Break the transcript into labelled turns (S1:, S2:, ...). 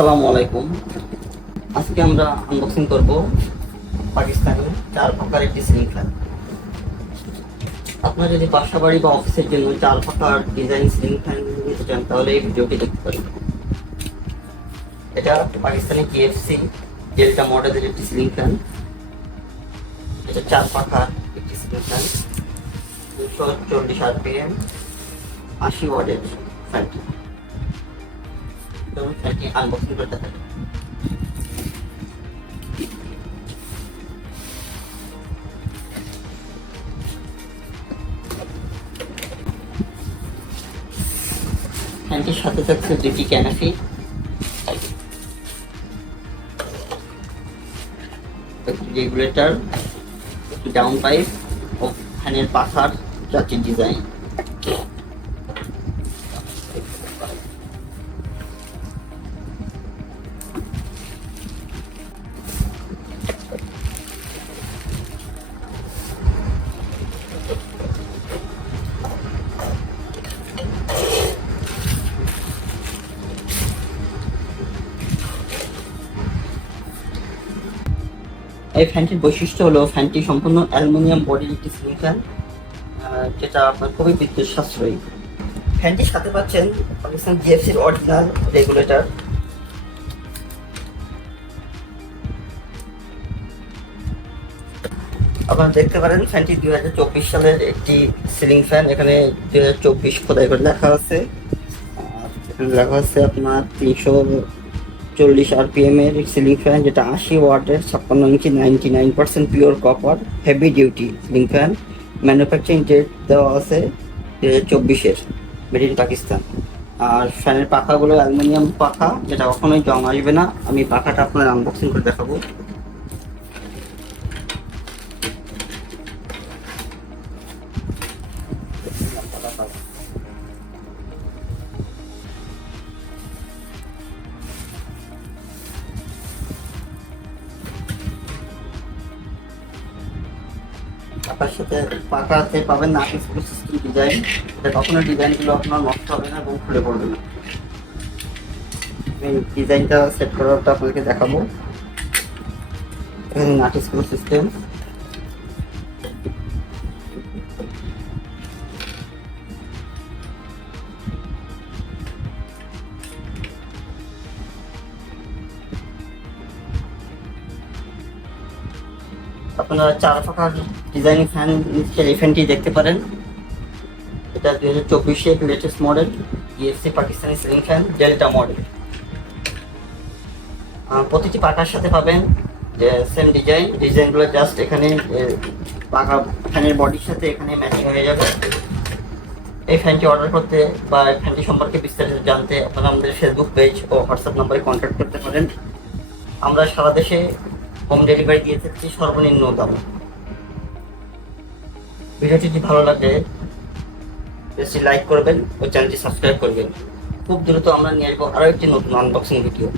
S1: আসসালামু আলাইকুম। আজকে আমরা আনবক্সিং করব পাকিস্তানি চার ফাঁকার একটি সিলিং ফ্যান আপনারা যদি বাসা বাড়ি বা অফিসের জন্য চার ফাঁকার ডিজাইন সিলিং ফ্যান নিতে চান, তাহলে এই ভিডিওটি দেখতে পারেন। এটা পাকিস্তানি জিএফসি ডেল্টা মডেলের একটি সিলিং ফ্যান এটা চার পাখার একটি সিলিং ফ্যান দুশো চল্লিশ আরপিএম আশি ওয়ার্ডের ফ্যানটি ফ্যানটির সাথে থাকছে দুটি ক্যানাফি রেগুলেটর ডাউন পাইপ ও ফ্যানের পাখার জাতির ডিজাইন এই ফ্যানটির বৈশিষ্ট্য হলো ফ্যানটি সম্পূর্ণ অ্যালুমিনিয়াম বডির একটি সিলিং ফ্যান যেটা আপনার খুবই বিদ্যুৎ সাশ্রয়ী। ফ্যানটির সাথে পাচ্ছেন পাকিস্তান জিএফসির অরিজিনাল রেগুলেটর আপনারা দেখতে পারেন, ফ্যানটি দুই হাজার চব্বিশ সালের একটি সিলিং ফ্যান এখানে দুই হাজার চব্বিশ খোদাই করে লেখা আছে। লেখা আছে আপনার তিনশো চল্লিশ আরপিএম এর সিলিং ফ্যান যেটা আশি ওয়াটের ছাপ্পান্ন ইঞ্চি ninety nine percent pure copper heavy duty ceiling fan manufacturing date দেওয়া আছে দু হাজার চব্বিশের মেড ইন পাকিস্তান আর ফ্যানের পাখাগুলো অ্যালুমিনিয়াম পাখা, যেটা কখনোই জং আসবে না। আমি পাখাটা আপনার আনবক্সিং করে দেখাবো। পাকার সাথে পাকাতে পাবেন না স্কুল সিস্টেম ডিজাইন এটা কখনো ডিজাইনগুলো আপনার নষ্ট হবে না এবং খুলে পড়বে না। আমি ডিজাইনটা সেট করাটা আপনাদেরকে দেখাবো। এখানে নাট স্ক্রু সিস্টেম আপনারা চার ফাঁকার ডিজাইনিং ফ্যান নিচের এই ফ্যানটি দেখতে পারেন। এটা দুই হাজার চব্বিশে latest model EFC Pakistani ceiling fan delta model প্রতিটি পাকার সাথে পাবেন সেম ডিজাইন ডিজাইনগুলো জাস্ট এখানে পাকা ফ্যানের বডির সাথে এখানে ম্যাচিং হয়ে যাবে। এই ফ্যানটি অর্ডার করতে বা ফ্যানটি সম্পর্কে বিস্তারিত জানতে আপনারা আমাদের ফেসবুক পেজ ও হোয়াটসঅ্যাপ নম্বরে কন্ট্যাক্ট করতে পারেন। আমরা সারা দেশে হোম ডেলিভারি দিয়ে থাকছি সর্বনিম্ন দাম? ভিডিওটি যদি ভালো লাগে, বেশি লাইক করবেন ও চ্যানেলটি সাবস্ক্রাইব করবেন। খুব দ্রুত আমরা নিয়ে আসব আরও একটি নতুন আনবক্সিং ভিডিও